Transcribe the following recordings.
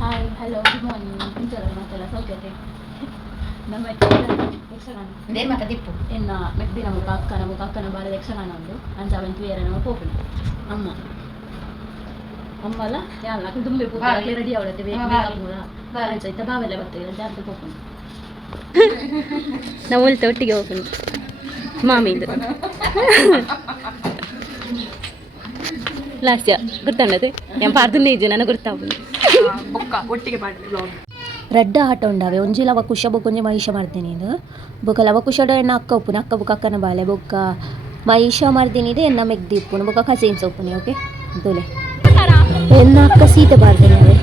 Hi hello good morning Inchara ಮಾತೆಲ್ಲ ಸೌಖ್ಯತೆ ನಮ್ಮ Yakshagana there ಮಾತ ದಿಪ್ಪು ಎನ್ನ ಮೆಡ್ಡಿ ನಮಗೆ ಅಕ್ಕನ ಬಾರದ ಯಕ್ಷಗಾನ ಉಂಡು ಅಂಚಾವೆಂಟು ಬೇರೆ ನಮ್ಮ ಪೋಪುಡು ಅಮ್ಮ ಅಮ್ಮಲ್ಲ ಯಾರಲ್ಲ ಕುಟುಂಬ ಪೂರ್ತಿ ರೆಡಿ ಅವಳತ್ತೆ ಬೇಗ ಬಾವೆಲ್ಲ ಬರ್ತದೆ ಜಾಸ್ತಿ ಪೋಪುಂಡು ನಾವು ಉಲ್ತ ಒಟ್ಟಿಗೆ ಹೋಗ್ಕೊಂಡು ಮಾಮಿಂದು ಲಾಸ್ಯ ಗುರ್ತಣ್ಣದು ഞാൻ പറഞ്ഞിജു ನನಗೆ ಗುರ್ತಾവുന്നു ಬೊಕ್ಕ ಒಟ್ಟಿಗೆ ಮಾಡಿ ಬ್ಲಾಗ್ ರೆಡ್ಡ ಆಟ ಉಂಡಾವೆ ಒಂಜಿ ಲವ ಕುಶ ಬೊಕ್ಕ ಮಹಿಷ ಮಾಡ್ತೀನಿ ಇದು ಬೊಕ್ಕ ಲವ ಕುಶಡ ಎನ್ನ ಅಕ್ಕ ಉಪ್ಪುನ ಅಕ್ಕ ಬೊಕ್ಕ ಅಕ್ಕನ ಬಾಲೆ ಬೊಕ್ಕ ಮಹಿಷ ಮಾಡ್ತೀನಿ ಇದು ಎನ್ನ ಮೆಗ್ದಿ ಉಪ್ಪುನು ಬೊಕ್ಕ ಕಸಿನ್ಸ್ ಉಪ್ಪುನಿ ಓಕೆ ದೋಲೆ ಎನ್ನ ಅಕ್ಕ ಸೀತೆ ಬಾರ್ತೀನಿ ಅವೆ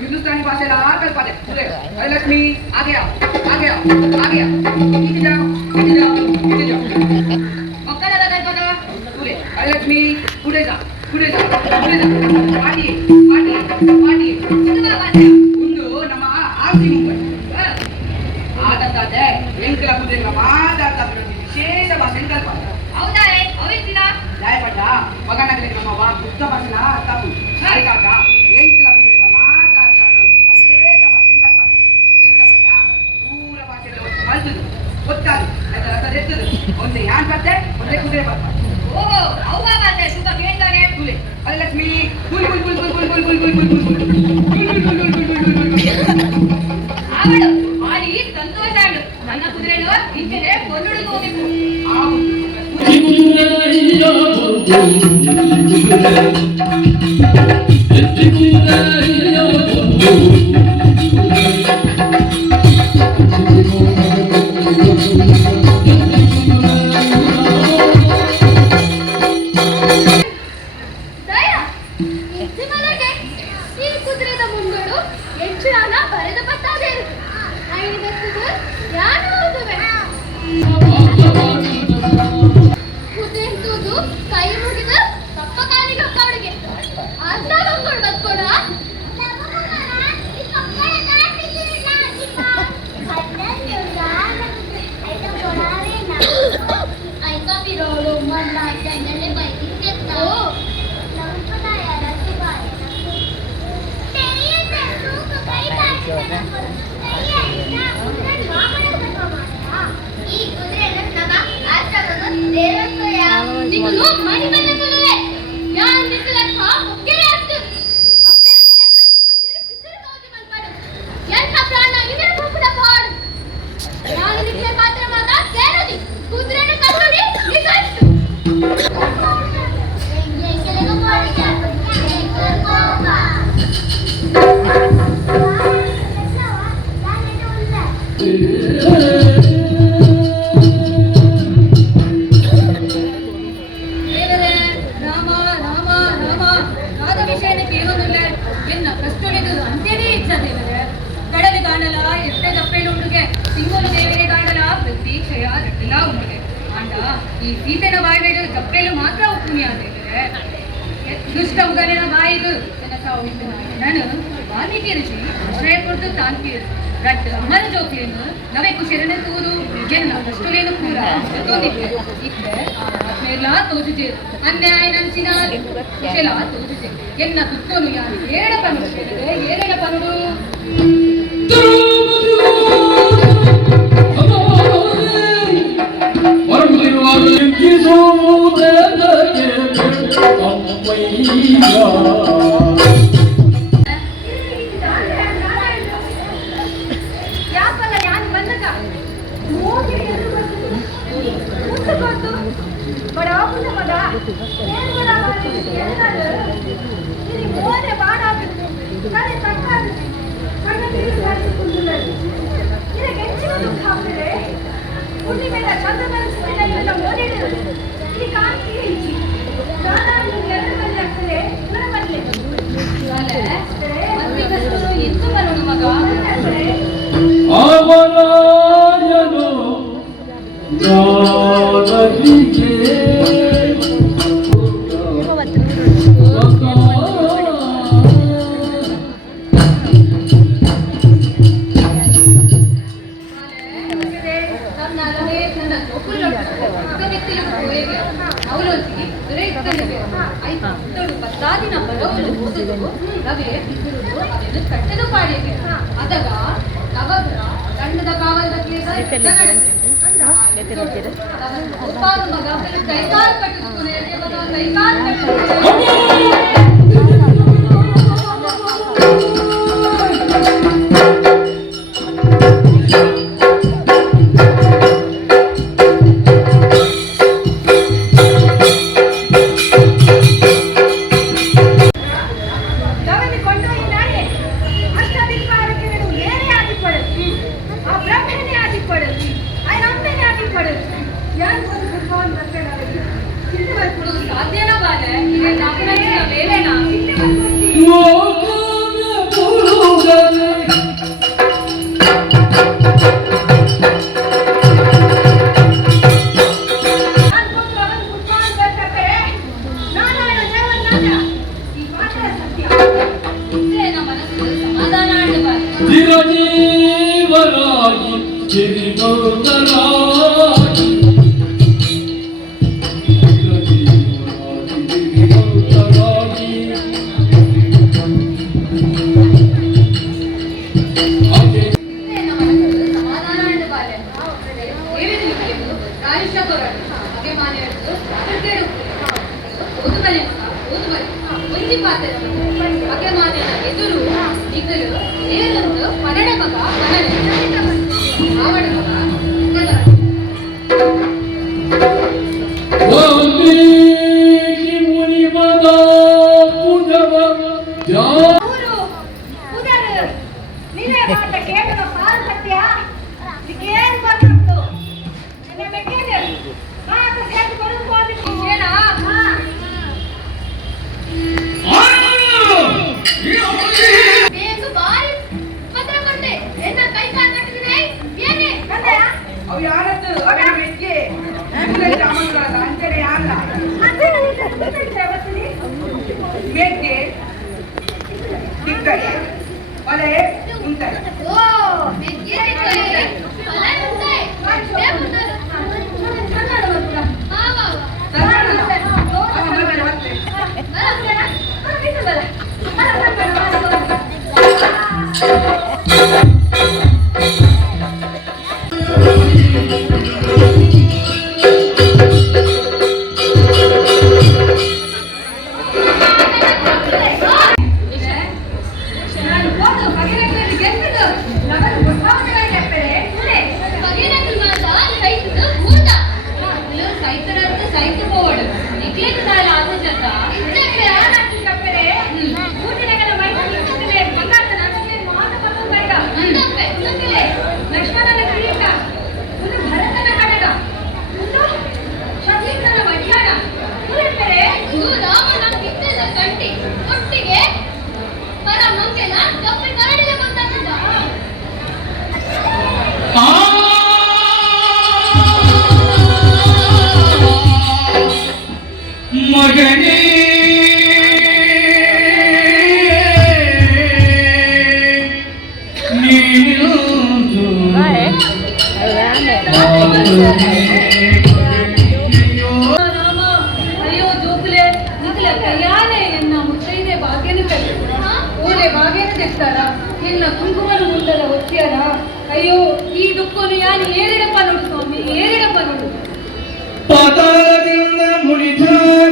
हिंदुस्तानी भाषेला कल्पना अरे लक्ष्मी आ गया इथे जाओ मक्काला कल्पना पुढे अरे लक्ष्मी पुढे जा पाटी ಒಂದು ನಮ್ಮ ಆರ್ಸಿ ಮುಂಬೈ ಆದದ್ದಾದೆ ಎಂಕಲ ಕುದುರೆಗಳ ಮಾತಾಡ್ತಾ ವಿಶೇಷ ಭಾಷೆ ಕಲ್ಪನ ಹೌದಾ ಅವಿತ್ತಿನ ದಾಯಪಟ್ಟ ಮಗನಾಗಲಿ ನಮ್ಮ ಬುದ್ಧ ಭಾಷೆನ ತಪ್ಪು ಕಾಕ ಎಂಕಲ ಕುದುರೆಗಳ ಮಾತಾಡ್ತಾ ಸಂಕೇತ ಭಾಷೆ ಕಲ್ಪನ ಎಂತಪಟ್ಟ ಪೂರ ಭಾಷೆಗಳ ಒಂದು ಮಲ್ತದು ಗೊತ್ತಾದು ಅದರ ಎತ್ತದು ಒಂದೇ ಯಾನ್ ಬರ್ತೆ ಒಂದೇ ಕುದುರೆ ಬರ್ತಾರೆ ಓಹೋ ಹೌದಾ ಬಾತೆ ಸುತ್ತ ಕೇಳ್ತಾನೆ ತುಲೆ ಅರೆ ಲಕ್ಷ್ಮಿ ಗುಲ್ ಆವಡು ಮಾಡಿ ಸಂತೋಷ ಆಡು ನನ್ನ ಕುದುರೆಗಳು ಇಂಚೆ ಕೊಂಡುಡು ಹೋಗಿತ್ತು ಈ ಸೀತೆನ ಬಾಯಿಡು ಕಪ್ಪೆಲು ಮಾತ್ರ ಉಪ್ಪುಮಿ ಆದ್ರೆ ದುಷ್ಟ ಉಗಲಿನ ಬಾಯಿದು ನಾನು ವಾಲ್ಮೀಕಿ ಋಷಿ ಅವರೇ ಕೊಟ್ಟು ತಾಂತಿ ರಟ್ ಅಮ್ಮನ ಜೋಕ್ಲಿಯನ್ನು ನವೆ ಖುಷಿರನೆ ತೂದು ಎನ್ನ ಕಷ್ಟಲೇನು ಪೂರ ತೋದಿದ್ದೆ ಇತ್ತೆ ಮೇಲ ತೋಜುಜೆ ಅನ್ಯಾಯ ನಂಚಿನ ಕುಶಲ ತೋಜುಜೆ ಎನ್ನ ತುತ್ತೋನು ಯಾರು ಏಳ ಪನುಡು ಏನೇಳ ಪನುಡು ಬಡ ಎಂತ ಬರೋಣ ಮಗ ಅವರಾಯನು ಜಾನಕಿಗೆ ಕಟ್ಟೆದು ಪಾಡಿಗೆ ಅದಾಗ ನವಗ್ರ ಗಂಡದ ಕಾವಲದ ಮಗ ಕೈಕಾಲು ಕಟ್ಟಿಸ್ಕೊನೆ ಕೈಕಾಲು ಸಾಧ್ಯನಾ ಬಾಲೆ ಈಗ ನಾಲ್ಕು ವೇಳೆನಾ ಸಮಾಧಾನ ಚಿರಜೀವರಾಗಿ ಚಿರಿಮಂತರಾಗಿ ಎದುರು ನಿಗಲು ಏಲೊಂದು ಮನಡ ಮಗ ಮನಡ ಆವಡ ಮಗ ಮುನಿಮದ ಪುಜವ ಮಗನೇ ನೀನು ಅಯ್ಯೋ ಜೋಕುಲೆ ನಿಖಲ ಕೈಯಾಲೆ ಎನ್ನ ಮುತ್ತೈದೆ ಭಾಗ್ಯನ ಓಲೆ ಭಾಗ್ಯನ ತೆಗ್ತಾರ ಎನ್ನ ಕುಂಕುಮನು ಮುಂದರ ಹೊತ್ಯಾರ ಅಯ್ಯೋ ಈ ದುಃಖನು ಯಾನು ಏರಿಡಪ್ಪ ನೋಡು ಸ್ವಾಮಿ ಏರಿಡಪ್ಪ ನೋಡು ಪಾತಾಳದಿಂದ ಮುಡಿದ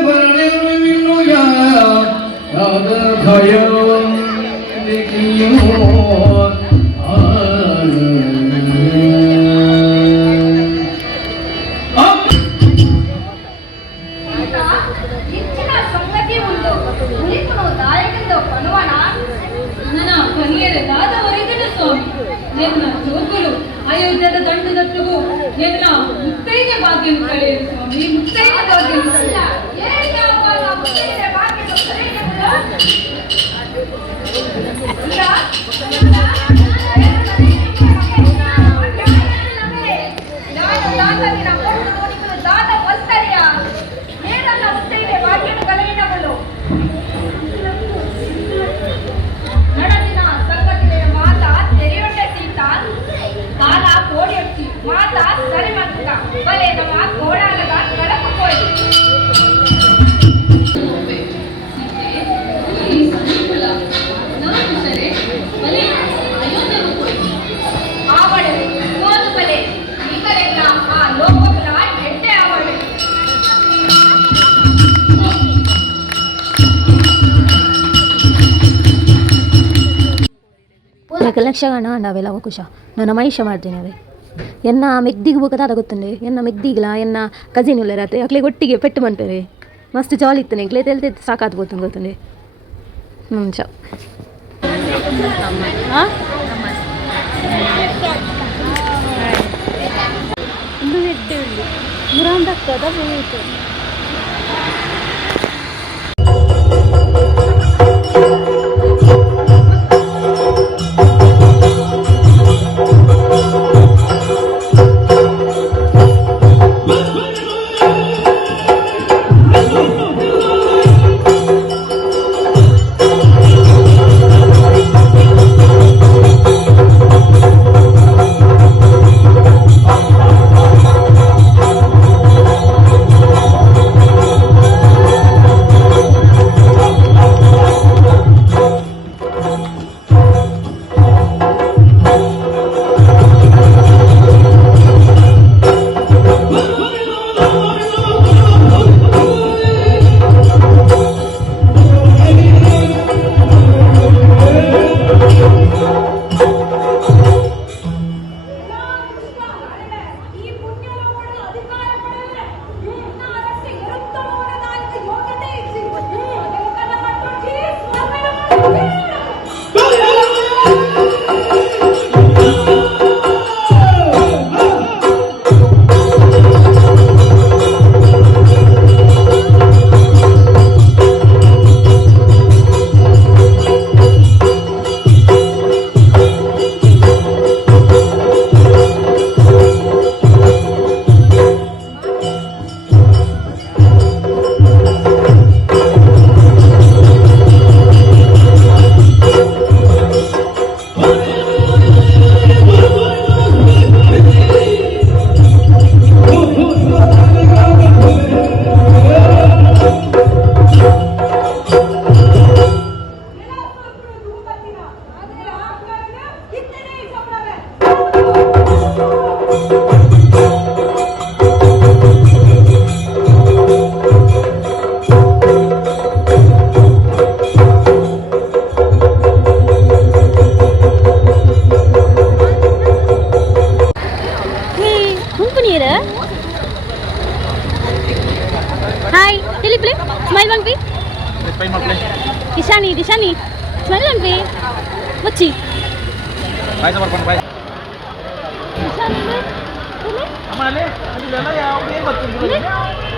ಬರಲಿರುವಿನ್ನು ಯಾದ ಭಯವಂತಿಕೆಯೋ ಇಂಚಿನ ಸಂಗತಿ ಯುದ್ಧದ ದಂಡು ದತ್ತಗೂ ಎಲ್ಲ ಮುತ್ತೈದೆ ಭಾಗ್ಯ ಕಳೆಯಿರು ಸ್ವಾಮಿ, ಮುತ್ತೈದೆ ಭಾಗ್ಯ ಲಕ್ಷಗಣ ಅಂಡವೆ ಲವಕುಶ ನನ್ನ ಮಹಿಷ ಮಾಡ್ತೀನಿ ಅವೆ ಎನ್ನ ಮೆಗ್ದಿಗೆ ಬೋಕದಾದ ಗೊತ್ತುಂಡೆ ಎನ್ನ ಮೆಗ್ದಿಗ್ಲ ಎನ್ನ ಕಜಿನ್ ಉಳ್ಳರ ಅಕ್ಲೆ ಒಟ್ಟಿಗೆ ಪೆಟ್ಟು ಮನ್ಪೇರೆ ಮಸ್ತ್ ಜಾಲಿ ಇತ್ತನೆ ಇಕ್ಲೆ ತೆಲ್ತೆ ಸಾಕಾತ್ ಗೊತ್ತುಂಡು ಗೊತ್ತುಂಡೆ ಚ ಒಂದು ಹೆಡ್ಡೆ ಉಳ್ಳಿ ಮುರಾಂದಕ್ಕದ ಹೋಯಿತು Hi, Tilly play. Smile one play. Dishani, smile one play. What's it? Bye, sama bye. Dishani, Amale, ada lala ya, oke, betul.